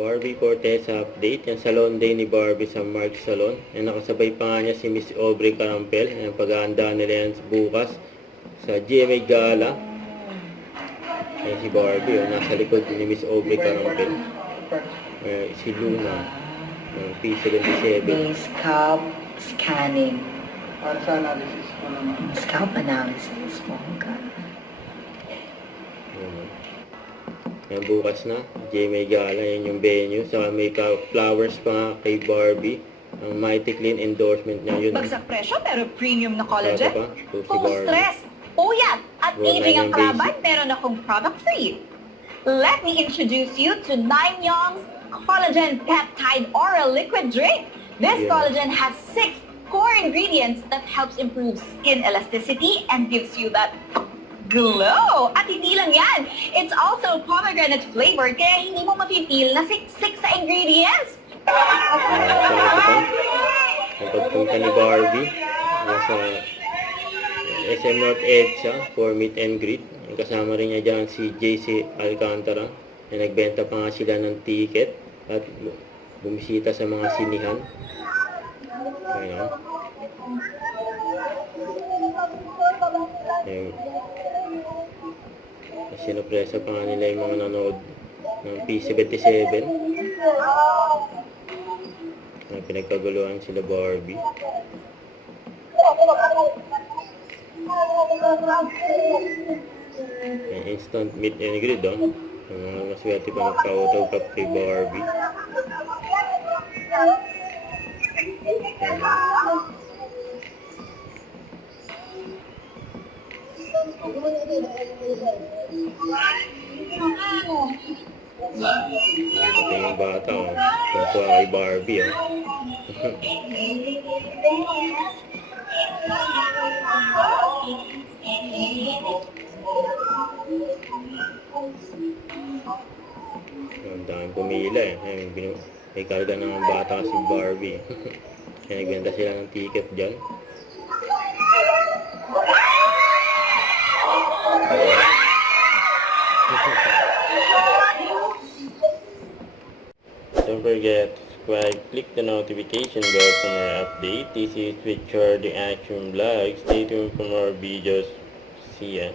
Barbie Corteza update. Yan salon day ni Barbie sa Mark Salon. Yan nakasabay pa nga niya si Miss Aubrey Carampel. Yan pag-aanda nila yan bukas sa GMA Gala. Yan si Barbie. Nasa likod ni Miss Aubrey Carampel. Si Luna. Yung P77. Scalp scanning. Para sa analysis mo naman. Scalp analysis mo. Yan bukas na, GMA Gala, yan yung venue. Saka may flowers pa nga kay Barbie. Ang Mighty Clean endorsement niya yun. Bagsak presyo pero premium na collagen. Si Full Barbie. stress, puyat, at Raw aging ang Nine Young kalaban, meron akong product free. Let me introduce you to Nine Young's Collagen Peptide Oral Liquid Drink. This Yeah. collagen has 6 core ingredients that helps improve skin elasticity and gives you that glow! At hindi lang yan, it's also pomegranate flavored kaya hindi mo mafe-feel na siksik sa ingredients. Ang pagpunta ni Barbie nasa SM North EDSA for meet and greet. Kasama rin niya dyan si JC Alcantara na nagbenta pa nga sila ng ticket at bumisita sa mga sinihan. Ayun. Sinupresa pa nga nila yung mga nanood ng P77. Pinagkaguluhan sila Barbie. Instant meet and greet yung mga maswerte pa nagpa-autograph kay Barbie. Ito yung bata, tuntua kay Barbie, Ang daming pumila, may karga ng bata si Barbie. Kaya nagbenta sila ng ticket dyan. Don't forget to subscribe, click the notification bell for more updates. This is Richard the Action Vlog. Stay tuned for more videos. See ya.